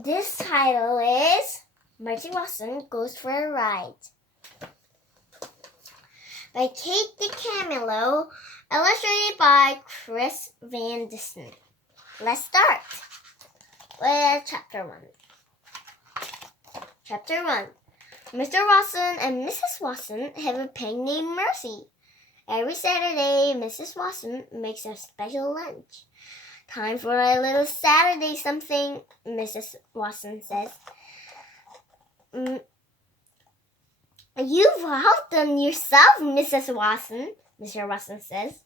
This title is Mercy Watson Goes for a Ride by Kate DiCamillo, illustrated by Chris Van Dissen. Let's start with Chapter 1. Chapter 1. Mr. Watson and Mrs. Watson have a pet named Mercy. Every Saturday, Mrs. Watson makes a special lunch. Time for a little Saturday something, Mrs. Watson says. You've outdone yourself, Mrs. Watson, Mr. Watson says.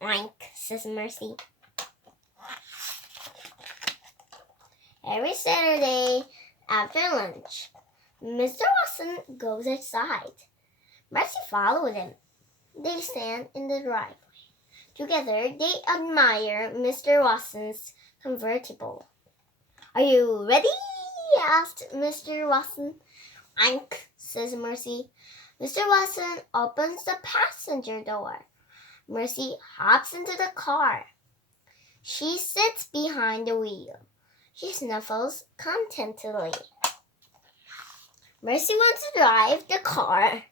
Oink, says Mercy. Every Saturday after lunch, Mr. Watson goes outside. Mercy followed him. They stand in the driveway. Together, they admire Mr. Watson's convertible. Are you ready? Asked Mr. Watson. Oink, says Mercy. Mr. Watson opens the passenger door. Mercy hops into the car. She sits behind the wheel. She snuffles contentedly. Mercy wants to drive the car.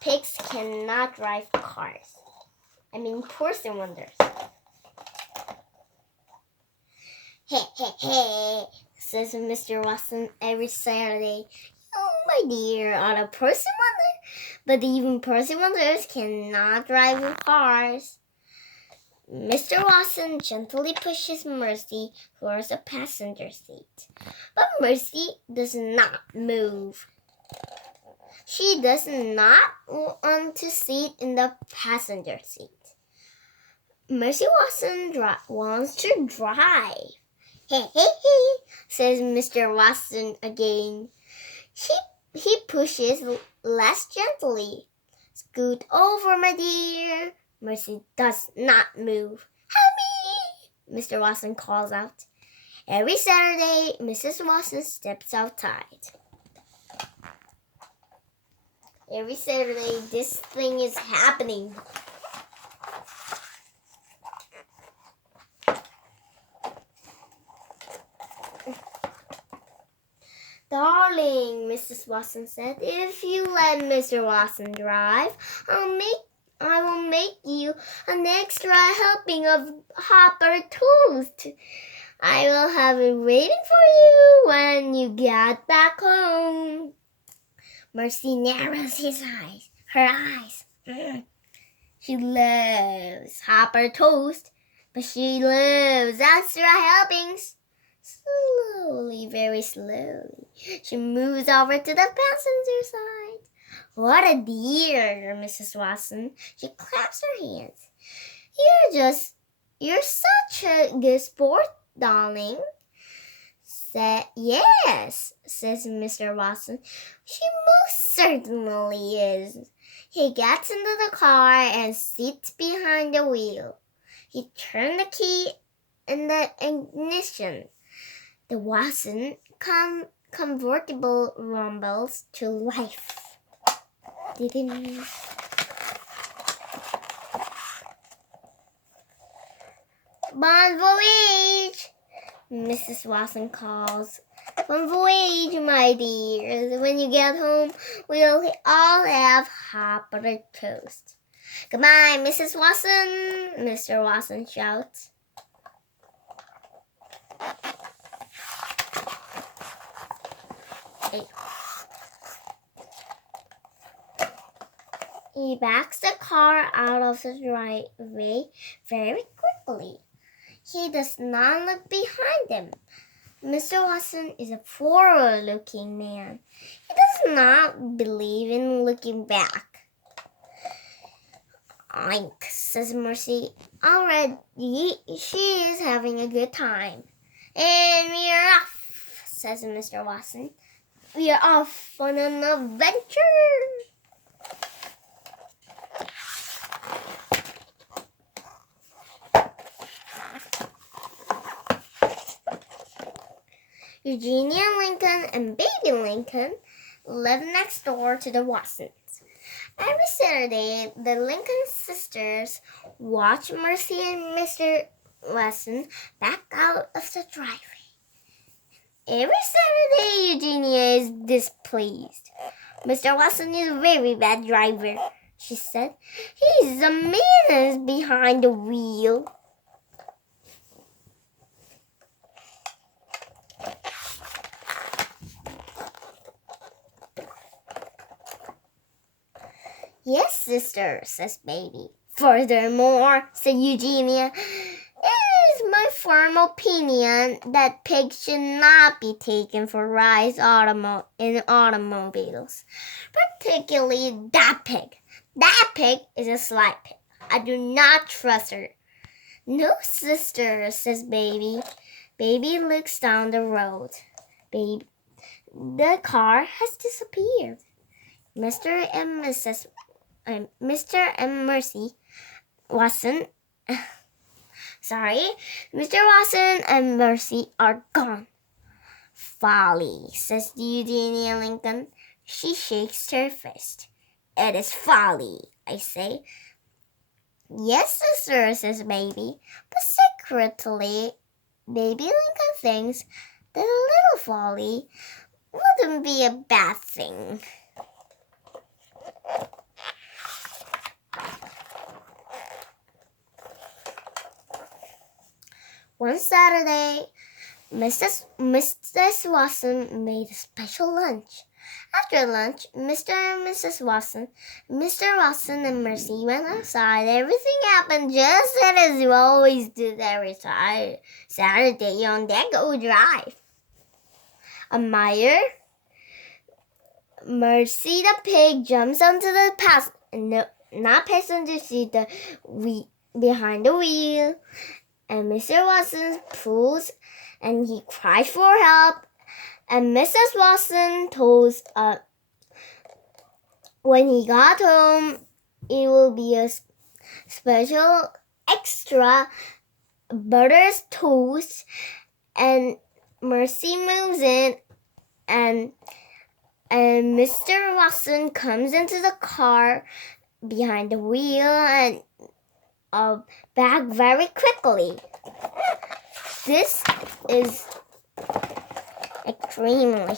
Pigs cannot drive cars. Person wonders. Hey, says Mr. Watson every Saturday. Oh, my dear, are a person wonder? But even person wonders cannot drive cars. Mr. Watson gently pushes Mercy towards the passenger seat. But Mercy does not move. She does not want to sit in the passenger seat. Mercy Watson wants to drive. Hey, says Mr. Watson again. He pushes less gently. Scoot over, my dear. Mercy does not move. Help me, Mr. Watson calls out. Every Saturday, Mrs. Watson steps outside. Every Saturday, this thing is happening. Darling, Mrs. Watson said, if you let Mr. Watson drive, I will make you an extra helping of Hopper toast. I will have it waiting for you when you get back home. Mercy narrows her eyes. She loves Hopper toast, but she loves extra helpings. Slowly, very slowly, she moves over to the passenger side. What a dear, Mrs. Watson. She claps her hands. You're such a good sport, darling. Yes, says Mr. Watson. She most certainly is. He gets into the car and sits behind the wheel. He turns the key in the ignition. The Watson convertible rumbles to life. Bon voyage, Mrs. Watson calls. Bon voyage, my dears. When you get home, we'll all have Hopper toast. Goodbye, Mrs. Watson, Mr. Watson shouts. He backs the car out of the driveway very quickly. He does not look behind him. Mr. Watson is a forward-looking man. He does not believe in looking back. Oink, says Mercy. Already, she is having a good time. And we are off, says Mr. Watson. We are off on an adventure. Eugenia Lincoln and baby Lincoln lived next door to the Watsons. Every Saturday, the Lincoln sisters watched Mercy and Mr. Watson backed out of the driveway. Every Saturday, Eugenia is displeased. Mr. Watson is a very bad driver, she said. He's a menace behind the wheel. Yes, sister, says Baby. Furthermore, said Eugenia, it is my firm opinion that pigs should not be taken for rides in automobiles, particularly that pig. That pig is a sly pig. I do not trust her. No, sister, says Baby. Baby looks down the road. Baby, the car has disappeared. Mr. and Mercy Watson. Mr. Watson and Mercy are gone. Folly, says Eugenia Lincoln. She shakes her fist. It is folly, I say. Yes, sister, says Baby. But secretly, Baby Lincoln thinks that a little folly wouldn't be a bad thing. One Saturday, Mrs. Watson made a special lunch. After lunch, Mr. and Mr. Watson and Mercy went outside. Everything happened just as you always do every Saturday on that Go Drive. Admire, Mercy the pig jumps onto the passenger seat behind the wheel. And Mr. Watson pulls and he cries for help. And Mrs. Watson told when he got home, it will be a special extra butter's toast. And Mercy moves in and Mr. Watson comes into the car behind the wheel and back very quickly. This is extremely.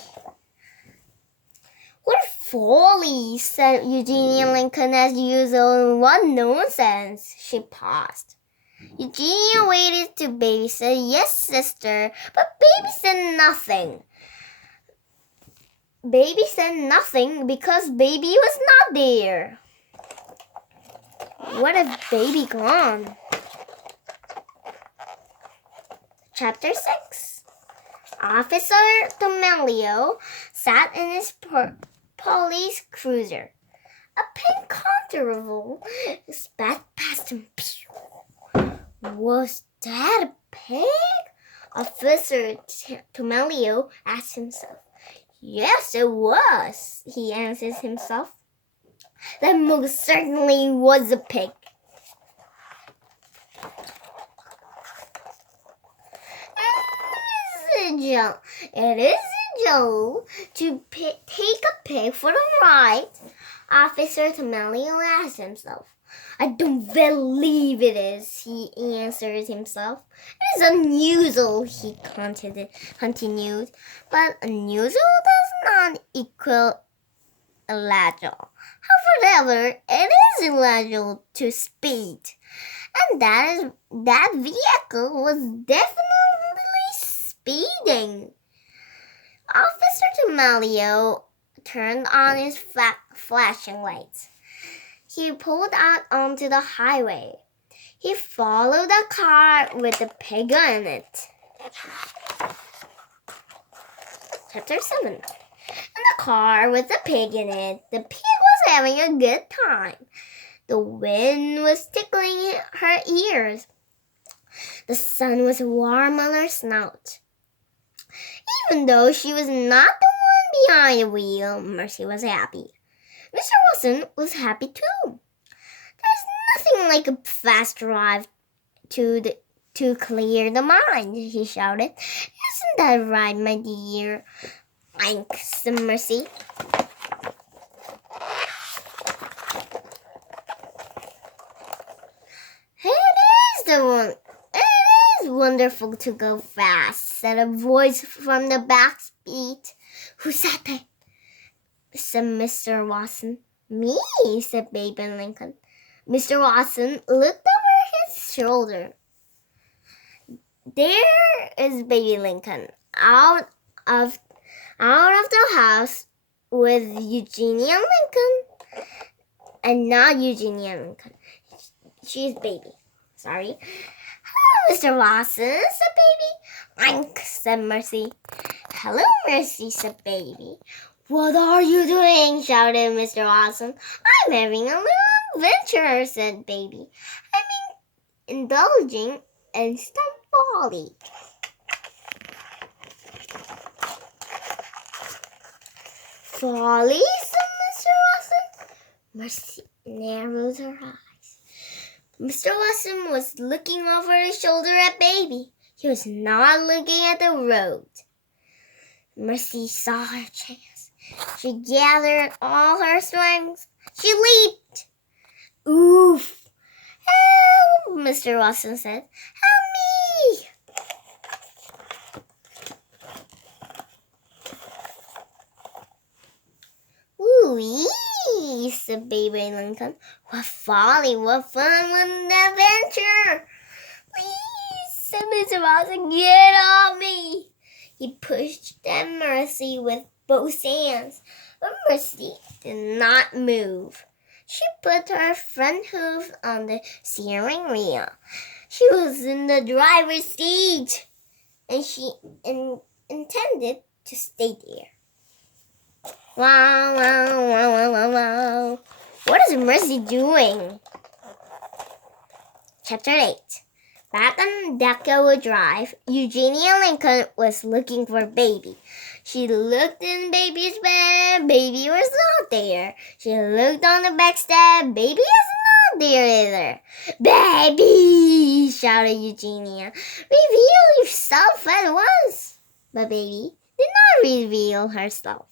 What folly, said Eugenia Lincoln as usual. What nonsense. She paused. Eugenia waited till Baby said, yes, sister, but Baby said nothing. Baby said nothing because Baby was not there. What if Baby gone? Chapter 6. Officer Tomelio sat in his police cruiser. A pink constable spat past him. Was that a pig? Officer Tomelio asked himself. Yes, it was, he answers himself. That most certainly was a pig. It is a joke to take a pig for a ride, Officer Tomelio asked himself. I don't believe it is, he answered himself. It is unusual, he continued, but unusual does not equal illegal. However, it is illegal to speed, and that vehicle was definitely speeding. Officer Tomelio turned on his flashing lights. He pulled out onto the highway. He followed a car with a pig in it. Chapter 7. In the car with the pig in it, the pig was having a good time. The wind was tickling her ears. The sun was warm on her snout. Even though she was not the one behind the wheel, Mercy was happy. Mr. Watson was happy too. There's nothing like a fast drive to clear the mind, he shouted. Isn't that right, my dear? Thanks, Mercy. It wonderful to go fast," said a voice from the back seat. "Who's that?" said Mr. Watson. "Me," said Baby Lincoln. Mr. Watson looked over his shoulder. There is Baby Lincoln out of the house with Eugenia Lincoln, and not Eugenia Lincoln. She's Baby. Sorry. "Hello, Mr. Watson," said Baby. "Oink," said Mercy. "Hello, Mercy," said Baby. "What are you doing?" shouted Mr. Watson. "I'm having a little adventure," said Baby. "I'm indulging in some folly." "Folly?" said Mr. Watson. Mercy narrowed her eyes. Mr. Watson was looking over his shoulder at Baby. He was not looking at the road. Mercy saw her chance. She gathered all her strength. She leaped. "Oof! Help!" Mr. Watson said. "Help me!" "Ooh-wee!" said Baby Lincoln. "What folly! What fun! What an adventure!" "Please," said Mr. Watson, "get off me!" He pushed at Mercy with both hands, but Mercy did not move. She put her front hoof on the steering wheel. She was in the driver's seat, and she intended to stay there. Wow, wow, wow, wow, wow, wow. What is Mercy doing? Chapter 8. Back on Deckerwood Drive, Eugenia Lincoln was looking for Baby. She looked in Baby's bed. Baby was not there. She looked on the back step. Baby is not there either. "Baby!" shouted Eugenia. "Reveal yourself at once." But Baby did not reveal herself.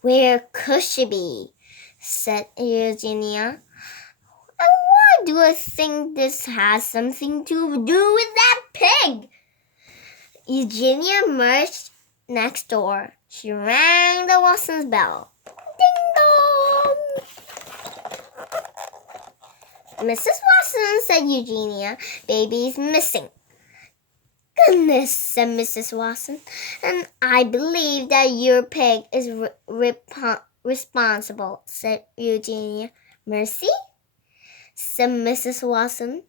"Where could she be?" said Eugenia. "And why do I think this has something to do with that pig?" Eugenia emerged next door. She rang the Watson's bell. Ding dong! "Mrs. Watson," said Eugenia, "Baby's missing." "Goodness," said Mrs. Watson, "and I believe that your pig is responsible," said Eugenia. "Mercy?" said Mrs. Watson.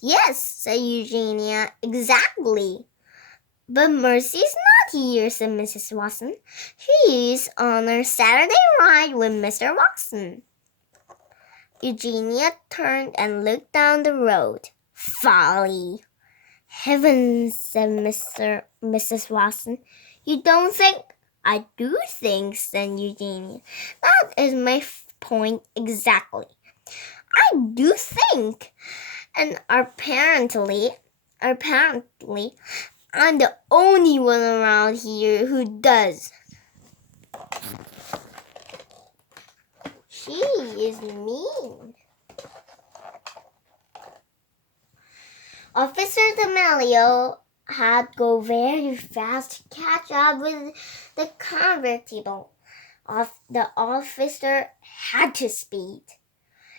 "Yes," said Eugenia, "exactly." "But Mercy's not here," said Mrs. Watson. "She's on her Saturday ride with Mr. Watson." Eugenia turned and looked down the road. "Folly!" "Heavens," said Mrs. Watson. "You don't think—" "I do think," said Eugenia. "That is my point exactly. I do think. And apparently, I'm the only one around here who does." "She is mean." Officer D'Amelio had to go very fast to catch up with the convertible. The officer had to speed.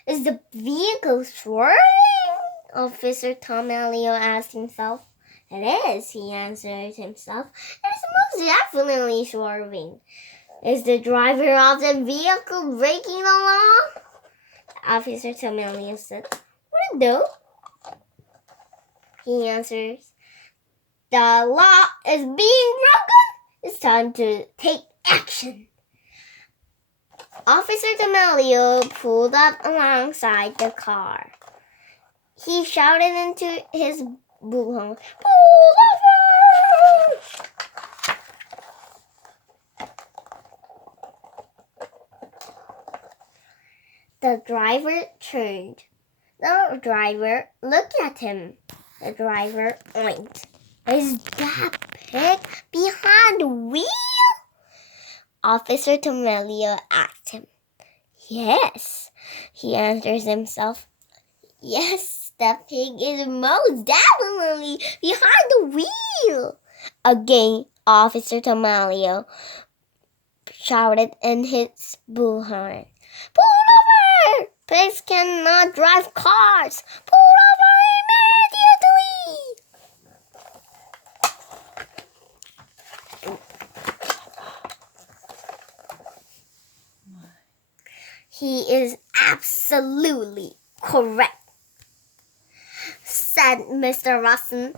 "Is the vehicle swerving?" Officer D'Amelio asked himself. "It is," he answered himself. "It is most definitely swerving." "Is the driver of the vehicle breaking the law?" Officer D'Amelio said. "What do?" He answers. "The law is being broken. It's time to take action." Officer D'Amelio pulled up alongside the car. He shouted into his bullhorn, "Pull over!" The driver turned. The driver looked at him. The driver oinked. "Is that pig behind the wheel?" Officer D'Amelio asked him. "Yes," he answers himself. "Yes, the pig is most definitely behind the wheel. Again, Officer Tomalio shouted in his bullhorn. Pull over! Pigs cannot drive cars! Pull over immediately! He is absolutely correct, said Mr. Watson.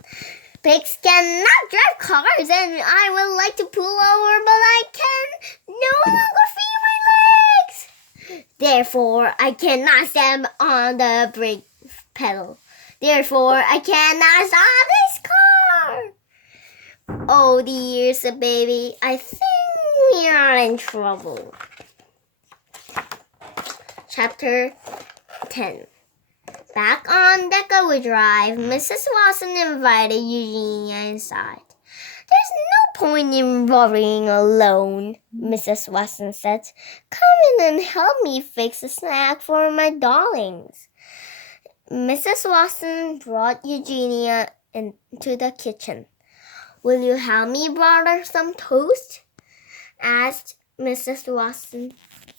Pigs cannot drive cars, and I would like to pull over, but I can no longer feel my legs. Therefore, I cannot stand on the brake pedal. Therefore, I cannot stop this car. Oh dear, said Baby, I think we are in trouble. Chapter 10. Back on Deckowood Drive, Mrs. Watson invited Eugenia inside. There's no point in worrying alone, Mrs. Watson said. Come in and help me fix a snack for my darlings. Mrs. Watson brought Eugenia into the kitchen. Will you help me butter some toast? Asked Mrs. Watson.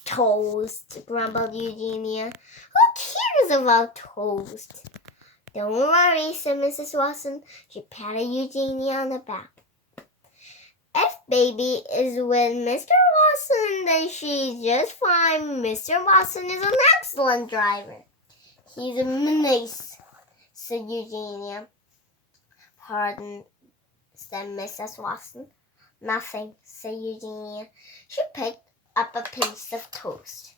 Toast, grumbled Eugenia. Who cares about toast? Don't worry, said Mrs. Watson. She patted Eugenia on the back. If Baby is with Mr. Watson, then she's just fine. Mr. Watson is an excellent driver. He's a menace, said Eugenia. Pardon, said Mrs. Watson. Nothing, said Eugenia. She picked up a piece of toast.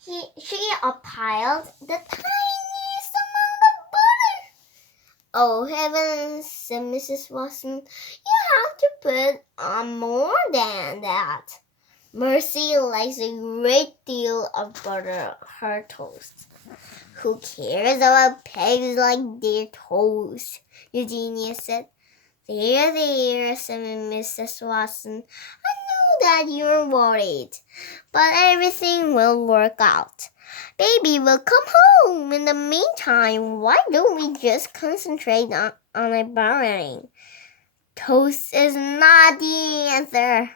She piled the tiniest amount of butter. Oh heavens, said Mrs. Watson. You have to put on more than that. Mercy likes a great deal of butter on her toast. Who cares about pigs like their toast? Eugenia said. There, said Mrs. Watson. I know that you're worried, but everything will work out. Baby will come home. In the meantime, why don't we just concentrate on our buttering? Toast is not the answer,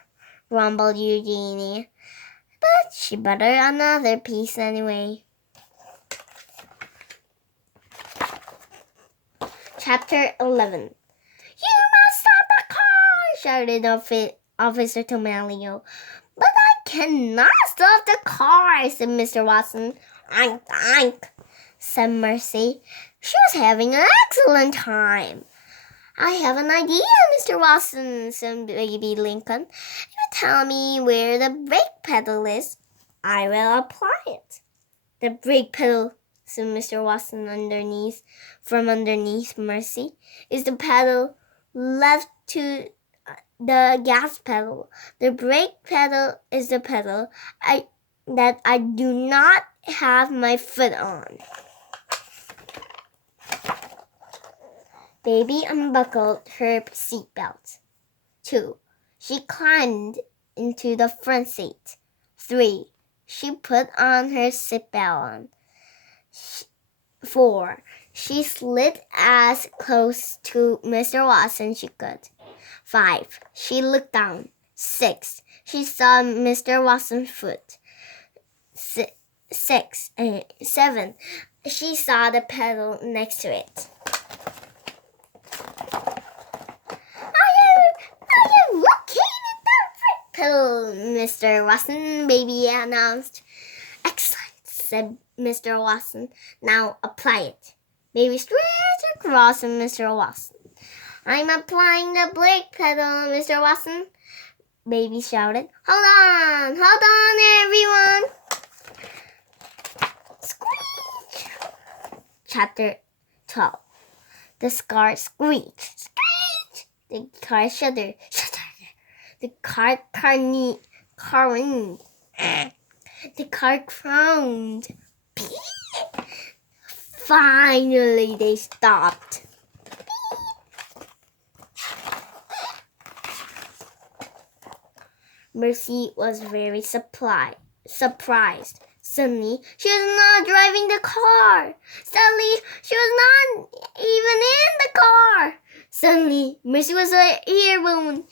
grumbled Eugenia. But she buttered another piece anyway. Chapter 11. You must stop the car, shouted Officer Tomalio. But I cannot stop the car, said Mr. Watson. Oink, said Mercy. She was having an excellent time. I have an idea, Mr. Watson, said Baby Lincoln. If you tell me where the brake pedal is, I will apply it. The brake pedal, said Mr. Watson from underneath Mercy, is the pedal left to the gas pedal. The brake pedal is the pedal that I do not have my foot on. Baby unbuckled her seatbelt. 2. She climbed into the front seat. 3. She put on her seatbelt. 4. She slid as close to Mr. Watson as she could. 5. She looked down. 6. She saw Mr. Watson's foot. 7. She saw the pedal next to it. I am located the brake pedal, Mr. Watson, Baby announced. Excellent, said Mr. Watson. Now apply it. Baby stretched across to Mr. Watson. I'm applying the brake pedal, Mr. Watson, Baby shouted. Hold on, everyone. Squeak! Chapter 12. The car screeched. Screech! The car shuddered. The car groaned. The car groaned. Finally, they stopped. Mercy was very surprised. surprised. Suddenly, she was not driving the car. Suddenly, she was not even in the car. Suddenly, Mercy was airborne.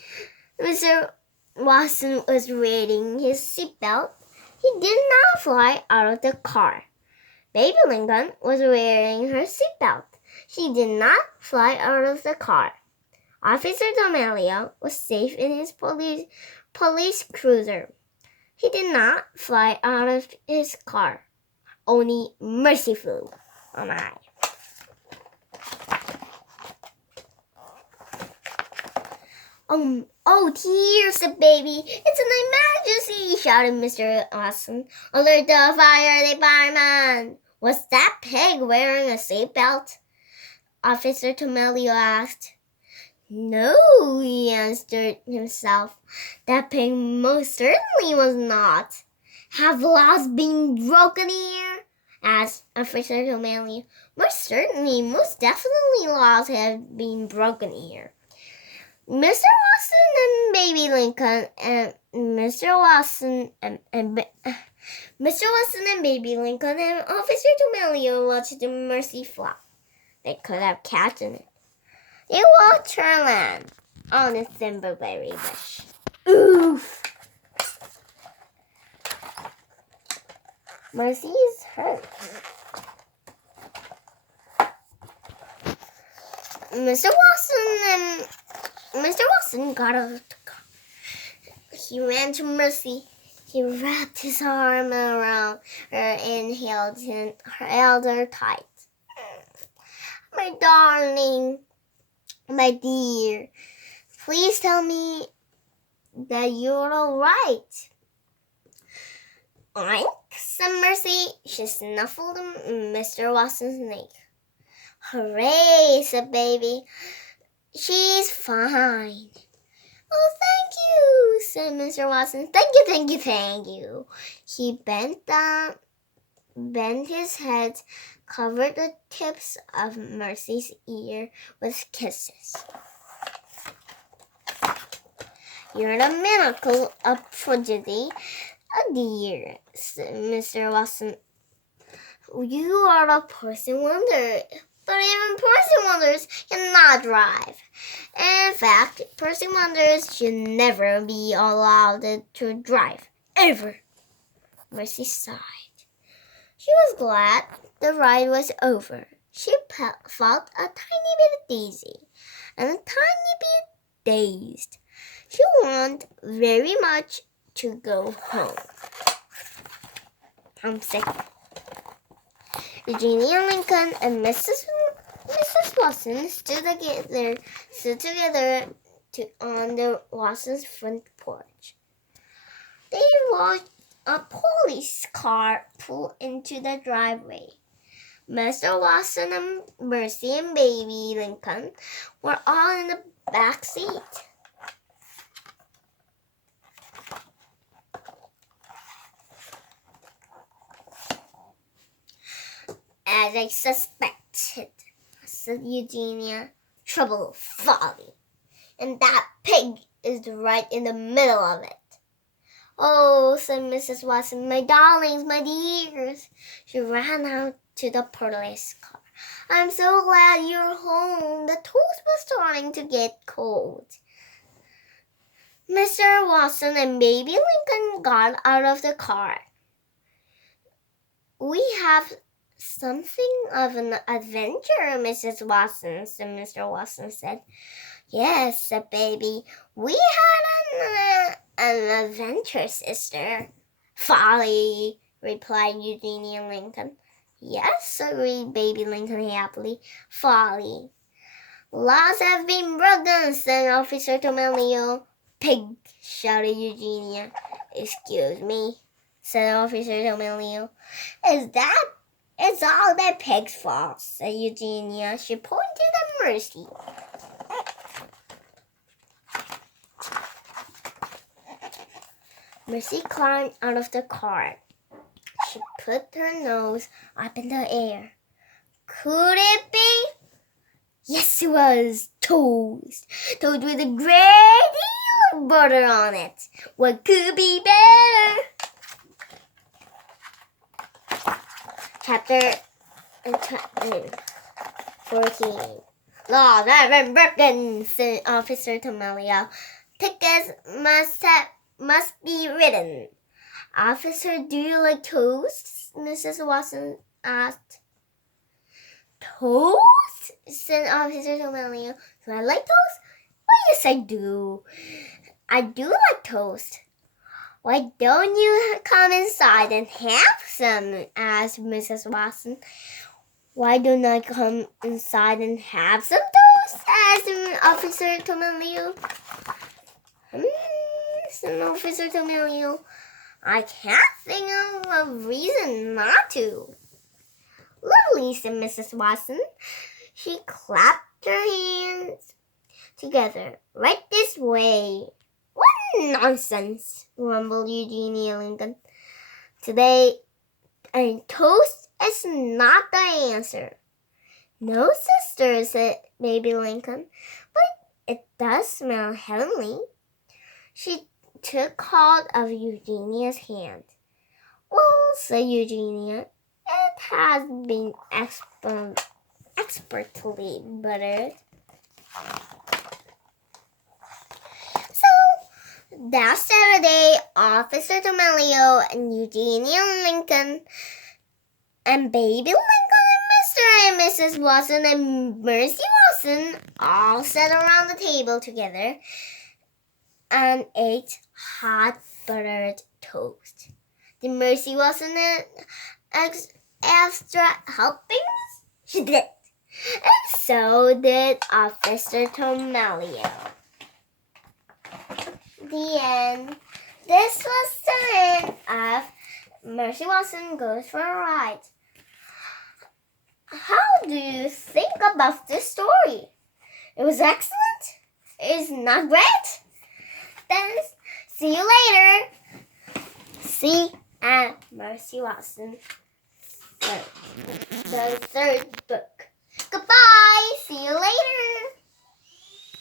Mr. Watson was wearing his seatbelt. He did not fly out of the car. Baby Lincoln was wearing her seatbelt. She did not fly out of the car. Officer D'Amelio was safe in his police cruiser. He did not fly out of his car. Only Mercy flew. Oh my. Oh dear, said Baby. It's an emergency, shouted Mr. Watson. Alert the fire department. Was that pig wearing a seatbelt? Officer D'Amelio asked. No, he answered himself. That pig most certainly was not. Have laws been broken here? Asked Officer D'Amelio. Most certainly, most definitely laws have been broken here. Mr. Watson and Baby Lincoln and Mr. Watson and Baby Lincoln and Officer D'Amelio watched the Mercy fly. They could have catched it. It walked her land on a thimbleberry bush. Oof! Mercy is hurt. Mr. Watson got out of the car. He ran to Mercy. He wrapped his arm around her and held her tight. My darling, my dear, please tell me that you're all right. Oink, said Mercy. She snuffled Mr. Watson's neck. Hooray, said Baby. She's fine. Oh, thank you, said Mr. Watson. Thank you. He bent his head, covered the tips of Mercy's ear with kisses. You're the miracle of prodigy, a dear, said Mr. Watson. You are a person wonder. But even person wonders cannot drive. In fact, person wonders should never be allowed to drive. Ever. Mercy sighed. She was glad the ride was over. She felt a tiny bit dizzy and a tiny bit dazed. She wanted very much to go home. I'm sick. Eugenia Lincoln and Mrs. Watson stood together on the Watson's front porch. They watched a police car pull into the driveway. Mr. Watson and Mercy and Baby Lincoln were all in the back seat. As I suspected, said Eugenia. Trouble, folly. And that pig is right in the middle of it. Oh, said Mrs. Watson, my darlings, my dears. She ran out to the police car. I'm so glad you're home. The toast was starting to get cold. Mr. Watson and Baby Lincoln got out of the car. We have something of an adventure, Mrs. Watson, said Mr. Watson said. Yes, said Baby. We had an adventure, sister. Folly, replied Eugenia Lincoln. Yes, agreed Baby Lincoln happily. Folly. Laws have been broken, said Officer D'Amelio. Pig, shouted Eugenia. Excuse me, said Officer D'Amelio. It's all that pig's fault, said Eugenia. She pointed at Mercy. Mercy climbed out of the car. She put her nose up in the air. Could it be? Yes, it was. Toast. Toast with a great deal of butter on it. What could be better? Chapter 14. Law never broken, said Officer Tomelio. Tickets must be written. Officer, do you like toast? Mrs. Watson asked. Toast? Said Officer Tomelio. Do I like toast? Why, yes, I do. I do like toast. Why don't you come inside and have some? Asked Mrs. Watson. Why don't I come inside and have some toast? Asked Officer Tomelio. Said Officer Tomelio. I can't think of a reason not to. Lovely, said Mrs. Watson. She clapped her hands together. Right this way. What nonsense, grumbled Eugenia Lincoln. Today, toast is not the answer. No, sister, said Baby Lincoln, but it does smell heavenly. She took hold of Eugenia's hand. Well, said Eugenia, it has been expertly buttered. So that Saturday, Officer Tomelio and Eugenia Lincoln and Baby Lincoln and Mr. and Mrs. Watson and Mercy Watson all sat around the table together and ate hot buttered toast. Did Mercy Watson extra helpings? She did. And so did Officer Tomelio. The end. This was the end of Mercy Watson Goes for a Ride. How do you think about this story? It was excellent? It's not great? Then see you later. See and Mercy Watson, the third book. Goodbye. See you later.